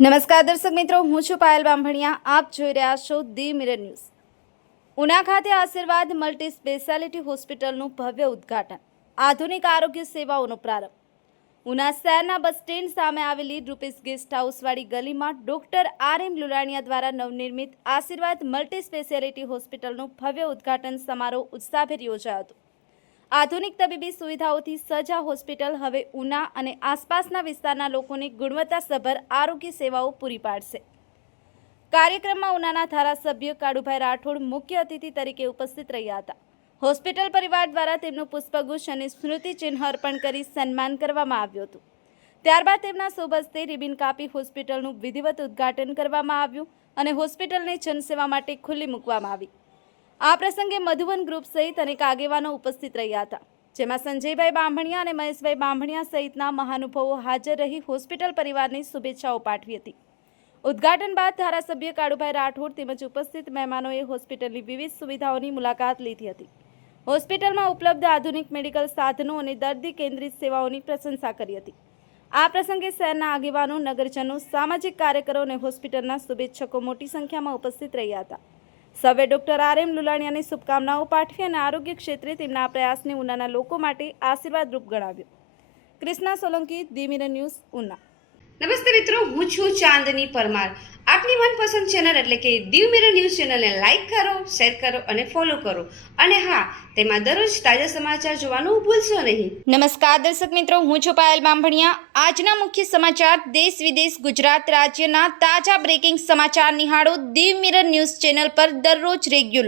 નમસ્કાર દર્શક મિત્રો, હું છું પાયલ બામભણિયા. આપ જોઈ રહ્યા છો ધી મિરર ન્યૂઝ. ઉના ખાતે આશીર્વાદ મલ્ટી સ્પેશિયાલિટી હોસ્પિટલનું ભવ્ય ઉદ્ઘાટન, આધુનિક આરોગ્ય સેવાઓનો પ્રારંભ. ઉના શહેરના બસ સ્ટેન્ડ સામે આવેલી રૂપીસ ગેસ્ટ હાઉસવાળી ગલીમાં ડોક્ટર RM લુલાણીયા દ્વારા નવનિર્મિત આશીર્વાદ મલ્ટી સ્પેશિયાલિટી હોસ્પિટલનું ભવ્ય ઉદ્ઘાટન સમારોહ ઉત્સાહભેર યોજાયો હતો. આધુનિક તબીબી સુવિધાઓથી સજ્જ આ હોસ્પિટલ હવે ઉના અને આસપાસના વિસ્તારના લોકોને ગુણવત્તાસભર આરોગ્ય સેવાઓ પૂરી પાડશે. કાર્યક્રમમાં ઉનાના ધારાસભ્ય કાળુભાઈ રાઠોડ મુખ્ય અતિથિ તરીકે ઉપસ્થિત રહ્યા હતા. હોસ્પિટલ પરિવાર દ્વારા તેમનું પુષ્પગુચ્છ અને સ્મૃતિચિહ્ન અર્પણ કરી સન્માન કરવામાં આવ્યું હતું. ત્યારબાદ તેમના શુભ હસ્તે રિબિન કાપી હોસ્પિટલનું વિધિવત ઉદ્ઘાટન કરવામાં આવ્યું અને હોસ્પિટલને જનસેવા માટે ખુલ્લી મૂકવામાં આવી. આ પ્રસંગે મધુવન ગ્રુપ સહિત અનેક આગેવાનો ઉપસ્થિત રહ્યા હતા, જેમાં સંજયભાઈ બામભણિયા અને મહેશભાઈ બામભણિયા સહિતના મહાનુભાવો હાજર રહી હોસ્પિટલ પરિવારને શુભેચ્છાઓ પાઠવી હતી. ઉદ્ઘાટન બાદ ધારાસભ્ય કાળુભાઈ રાઠોડ તેમજ ઉપસ્થિત મહેમાનોએ હોસ્પિટલની વિવિધ સુવિધાઓની મુલાકાત લીધી હતી. હોસ્પિટલમાં ઉપલબ્ધ આધુનિક મેડિકલ સાધનો અને દર્દી કેન્દ્રિત સેવાઓની પ્રશંસા કરી હતી. આ પ્રસંગે શહેરના આગેવાનો, નગરજનો, સામાજિક કાર્યકરો અને હોસ્પિટલના શુભેચ્છકો મોટી સંખ્યામાં ઉપસ્થિત રહ્યા હતા. સૌએ ડોક્ટર RM લુલાણીયાને શુભકામનાઓ પાઠવી અને આરોગ્ય ક્ષેત્રે તેમના આ પ્રયાસને ઉનાના લોકો માટે આશીર્વાદરૂપ ગણાવ્યો. Krishna Solanki, the mirror news, Una. નમસ્તે મિત્રો, હું છું ચાંદની પરમાર. આપની મનપસંદ ચેનલ એટલે કે ધી મિરર ન્યૂઝ ચેનલને લાઈક કરો, શેર કરો અને ફોલો કરો. અને હા, તેમાં દરરોજ તાજા સમાચાર જોવાનું ભૂલશો નહીં. નમસ્કાર દર્શક મિત્રો, હું છું પાયલ બામભણિયા. આજના મુખ્ય સમાચાર, દેશ વિદેશ, ગુજરાત રાજ્યના તાજા બ્રેકિંગ સમાચાર નિહાળો ધી મિરર ન્યૂઝ ચેનલ પર દરરોજ રેગ્યુલર.